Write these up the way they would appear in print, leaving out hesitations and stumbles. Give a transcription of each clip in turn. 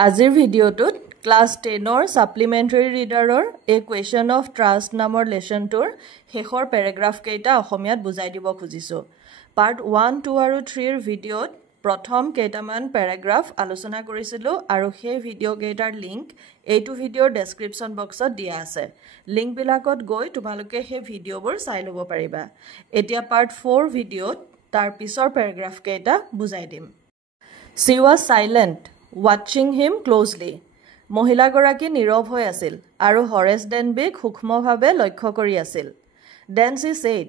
আজিৰ ভিডিঅ'টোত ক্লাছ 10ৰ সাপ্লিমেন্টাৰী ৰিডাৰৰ এ কুৱেশ্যন অফ ট্ৰাষ্ট নামৰ লেচনটোৰ শেষৰ পেৰাগ্ৰাফ কেইটা অসমীয়াত বুজাই দিব খুজিছো। পাৰ্ট 1, 2 আৰু 3ৰ ভিডিঅ'ত প্ৰথম কেইটামান পেৰাগ্ৰাফ আলোচনা কৰিছিলো আৰু সেই ভিডিঅ' কেইটাৰ লিংক এইটো ভিডিঅ'ৰ ডেসক্ৰিপচন বক্সত দিয়া আছে। লিংক বিলাকত গৈ তোমালোকে সেই ভিডিঅ'বোৰ চাই ল'ব পাৰিবা। এতিয়া পাৰ্ট 4 ভিডিঅ'ত তাৰ পিছৰ পেৰাগ্ৰাফ কেইটা বুজাই দিম। She was silent, watching him closely. মহিলাগৰাকী নীৰৱ হৈ আছিল আৰু হৰেছ ডেনবিক সূক্ষ্মভাৱে লক্ষ্য কৰি আছিল। Then she said,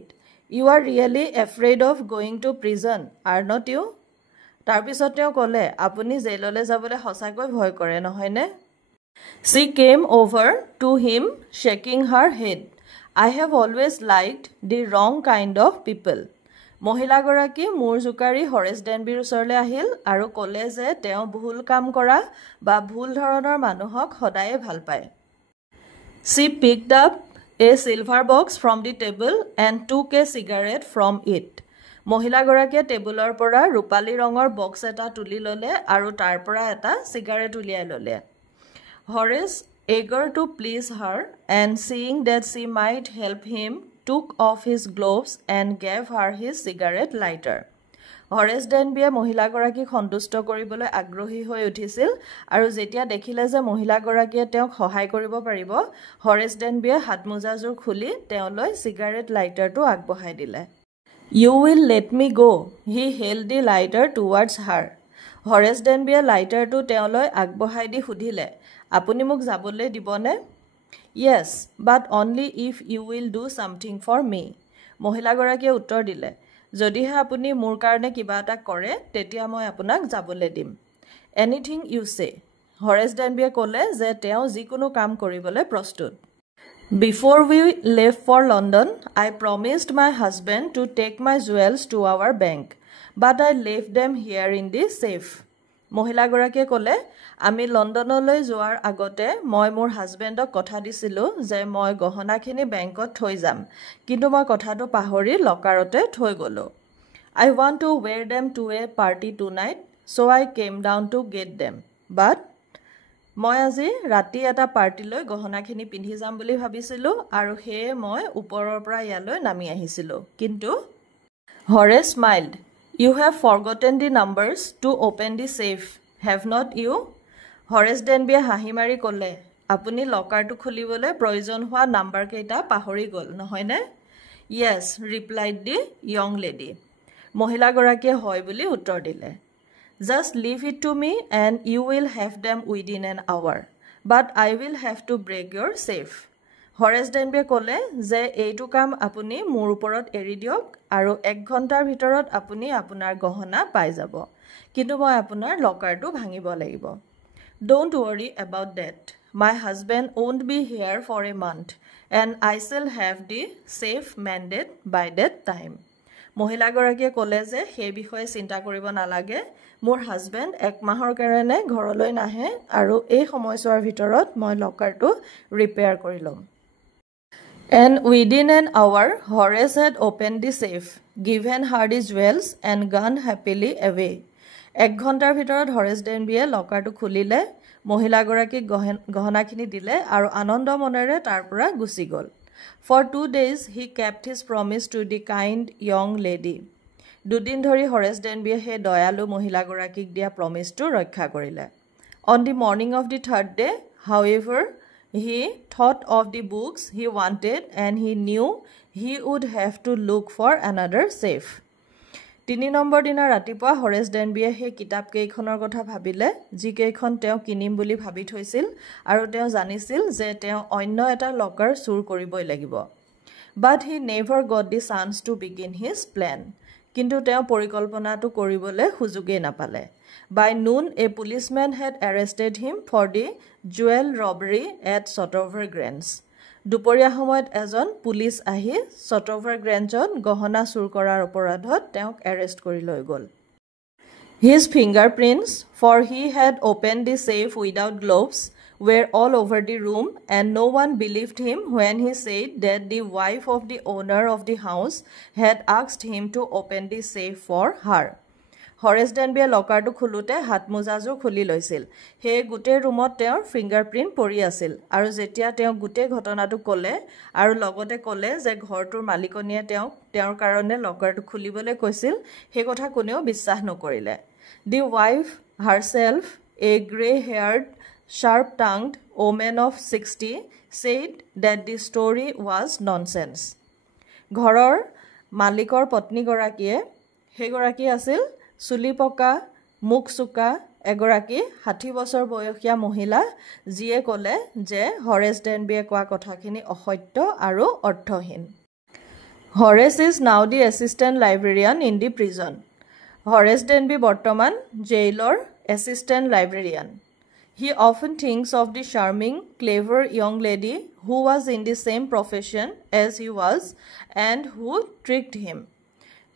"You are really afraid of going to prison, are not you?" তাৰ পিছত তেওঁ ক'লে, আপুনি জেললৈ যাবলৈ সঁচাকৈ ভয় কৰে নহয়নে? She came over to him, shaking her head. I have always liked the wrong kind of people. মহিলাগৰাকী মূৰ জোকাৰি হৰেছ ডেনবিৰ ওচৰলৈ আহিল আৰু ক'লে যে তেওঁ ভুল কাম কৰা বা ভুল ধৰণৰ মানুহক সদায়ে ভাল পায়। She picked up a silver box from the table and took a cigarette from it. মহিলাগৰাকীয়ে টেবুলৰ পৰা ৰূপালী ৰঙৰ বক্স এটা তুলি ল'লে আৰু তাৰ পৰা এটা চিগাৰেট উলিয়াই ল'লে। হৰেছ, eager to please her and seeing that she might help him, took off his gloves and gave her his cigarette lighter. হৰেছ ডেনবিয়ে মহিলাগৰাকীক সন্তুষ্ট কৰিবলৈ আগ্ৰহী হৈ উঠিছিল আৰু যেতিয়া দেখিলে যে মহিলাগৰাকীয়ে তেওঁক সহায় কৰিব পাৰিব, হৰেছ ডেনবিয়ে হাতমোজাযোৰ খুলি তেওঁলৈ চিগাৰেট লাইটাৰটো আগবঢ়াই দিলে। You will let me go. He held the lighter towards her. হৰেছ ডেনবিয়ে লাইটাৰটো তেওঁলৈ আগবঢ়াই দি সুধিলে, আপুনি মোক যাবলৈ দিবনে? Yes, but only if you will do something for me. মহিলাগৰাকীয়ে উত্তৰ দিলে, যদিহে আপুনি মোৰ কাৰণে কিবা এটা কৰে তেতিয়া মই আপোনাক যাবলৈ দিম। Anything you say. হৰেছ ডেনবিয়ে ক'লে যে তেওঁ যিকোনো কাম কৰিবলৈ প্ৰস্তুত। Before we left for London, I promised my husband to take my jewels to our bank, but I left them here in the safe. মহিলাগৰাকীয়ে ক'লে, আমি লণ্ডনলৈ যোৱাৰ আগতে মই মোৰ হাজবেণ্ডক কথা দিছিলোঁ যে মই গহনাখিনি বেংকত থৈ যাম, কিন্তু মই কথাটো পাহৰি লকাৰতে থৈ গ'লোঁ। I want to wear them to a party tonight, so I came down to get them. But মই আজি ৰাতি এটা পাৰ্টিলৈ গহনাখিনি পিন্ধি যাম বুলি ভাবিছিলোঁ আৰু সেয়ে মই ওপৰৰ পৰা ইয়ালৈ নামি আহিছিলোঁ। কিন্তু হৰেছ smiled. You have forgotten the numbers to open the safe, have not you? হৰেছ ডেনবিয়ে হাঁহি মাৰি ক'লে, আপুনি লকাৰটো খুলিবলৈ প্ৰয়োজন হোৱা নাম্বাৰ কেইটা পাহৰি গ'ল নহয়নে? Yes, replied the young lady. মহিলাগৰাকীয়ে হয় বুলি উত্তৰ দিলে। Just leave it to me and you will have them within an hour, but I will have to break your safe. হৰেছ ডেনবিয়ে ক'লে যে এইটো কাম আপুনি মোৰ ওপৰত এৰি দিয়ক আৰু 1 ঘণ্টাৰ ভিতৰত আপুনি আপোনাৰ গহনা পাই যাব, কিন্তু মই আপোনাৰ লকাৰটো ভাঙিব লাগিব। Don't worry about that. My husband won't be here for a month and I shall have the safe mended by that time. মহিলাগৰাকীয়ে ক'লে যে সেই বিষয়ে চিন্তা কৰিব নালাগে, মোৰ হাজবেণ্ড 1 মাহৰ কাৰণে ঘৰলৈ নাহে আৰু এই সময়ছোৱাৰ ভিতৰত মই লকাৰটো ৰিপেয়াৰ কৰি ল'ম। And within an hour, Horace had opened the safe, given her the jewels and gone happily away. 1 ঘণ্টাৰ ভিতৰত হৰেছ ডেনবিয়ে লকাৰটো খুলিলে, মহিলাগৰাকীক গহনাখিনি দিলে আৰু আনন্দ মনেৰে তাৰ পৰা গুচি গ'ল। For 2 days, he kept his promise to the kind young lady. 2 দিন ধৰি হৰেছ ডেনবিয়ে সেই দয়ালু মহিলাগৰাকীক দিয়া প্ৰমিছটো ৰক্ষা কৰিলে। On the morning of the 3rd day, however, he thought of the books he wanted and he knew he would have to look for another safe. 3 number দিনা ৰাতিপুৱা হৰেছ ডেনবিয়ে সেই কিতাপ কেইখনৰ কথা ভাবিলে যিকেইখন তেওঁ কিনিম বুলি ভাবি থৈছিল আৰু তেওঁ জানিছিল যে তেওঁ অন্য এটা লকাৰ চুৰ কৰিবই লাগিব। But he never got the chance to begin his plan. কিন্তু তেওঁ পৰিকল্পনাটো কৰিবলৈ সুযোগেই নাপালে। By noon, a policeman had arrested him for the jewel robbery at Shotover Grange. দুপৰীয়া সময়ত এজন পুলিচ আহি Shotover Grangeত গহনা চুৰ কৰাৰ অপৰাধত তেওঁক এৰেষ্ট কৰি লৈ গ'ল। His fingerprints, for he had opened the safe without gloves, were all over the room and no one believed him when he said that the wife of the owner of the house had asked him to open the safe for her. হৰেছ ডেনবিয়ে লকাৰটো খুলোতে হাতমোজাযোৰ খুলি লৈছিল সেই গোটেই ৰুমত তেওঁৰ fingerprint পৰি আছিল আৰু যেতিয়া তেওঁ গোটেই ঘটনাটো ক'লে আৰু লগতে ক'লে যে ঘৰটোৰ মালিকনীয়ে তেওঁৰ কাৰণে লকাৰটো খুলিবলৈ কৈছিল সেই কথা কোনেও বিশ্বাস নকৰিলে the wife herself a grey haired sharp-tongued woman of 60 said that the story was nonsense. ঘৰৰ মালিকৰ পত্নীগৰাকীয়ে সেইগৰাকী আছিল চুলিপকা মুখ চুকা এগৰাকী 60 বছৰ বয়সীয়া মহিলা যিয়ে ক'লে যে হৰেছ ডেনবিয়ে কোৱা কথাখিনি অসত্য আৰু অৰ্থহীন Horace is now the assistant librarian in the prison Horace Denby বৰ্তমান জেইলৰ assistant librarian He often thinks of the charming, clever young lady who was in the same profession as he was and who tricked him.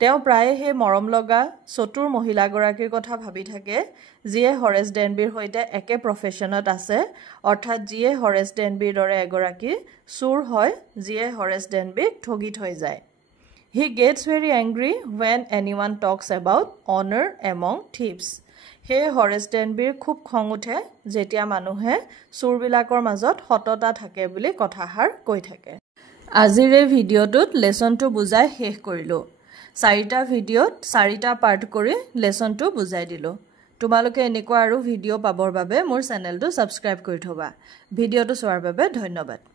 তেওঁ প্ৰায়ে সেই মৰম লগা চতুৰ মহিলাগৰাকীৰ কথা ভাবি থাকে যিয়ে হৰেছ ডেনবিৰ সৈতে একে প্ৰফেশ্যনত আছে অৰ্থাৎ যিয়ে হৰেছ ডেনবিৰ দৰে এগৰাকী চুৰ হয় যিয়ে হৰেছ ডেনবিক ঠগি থৈ যায় He gets very angry when anyone talks about honor among thieves. সেই হৰেছ ডেনবিৰ খুব খং উঠে যেতিয়া মানুহে চুৰবিলাকৰ মাজত সততা থাকে বুলি কথাষাৰ কৈ থাকে আজিৰ এই ভিডিঅ'টোত লেসনটো বুজাই শেষ কৰিলো 4টা ভিডিঅ'ত 4টা পাৰ্ট কৰি লেসনটো বুজাই দিলো তোমালোকে এনেকুৱা আৰু ভিডিঅ' পাবৰ বাবে মোৰ চেনেলটো সাবস্ক্ৰাইব কৰি থবা ভিডিঅ'টো চোৱাৰ বাবে ধন্যবাদ